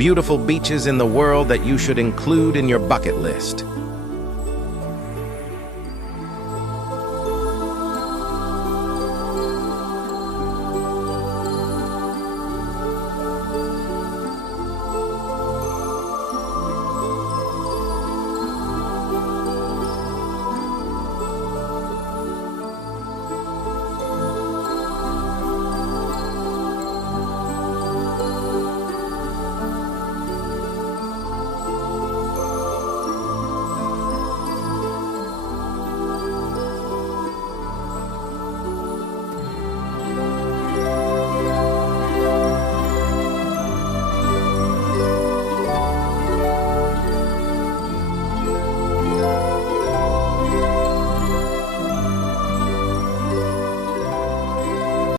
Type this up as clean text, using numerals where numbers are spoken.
beautiful beaches in the world that you should include in your bucket list.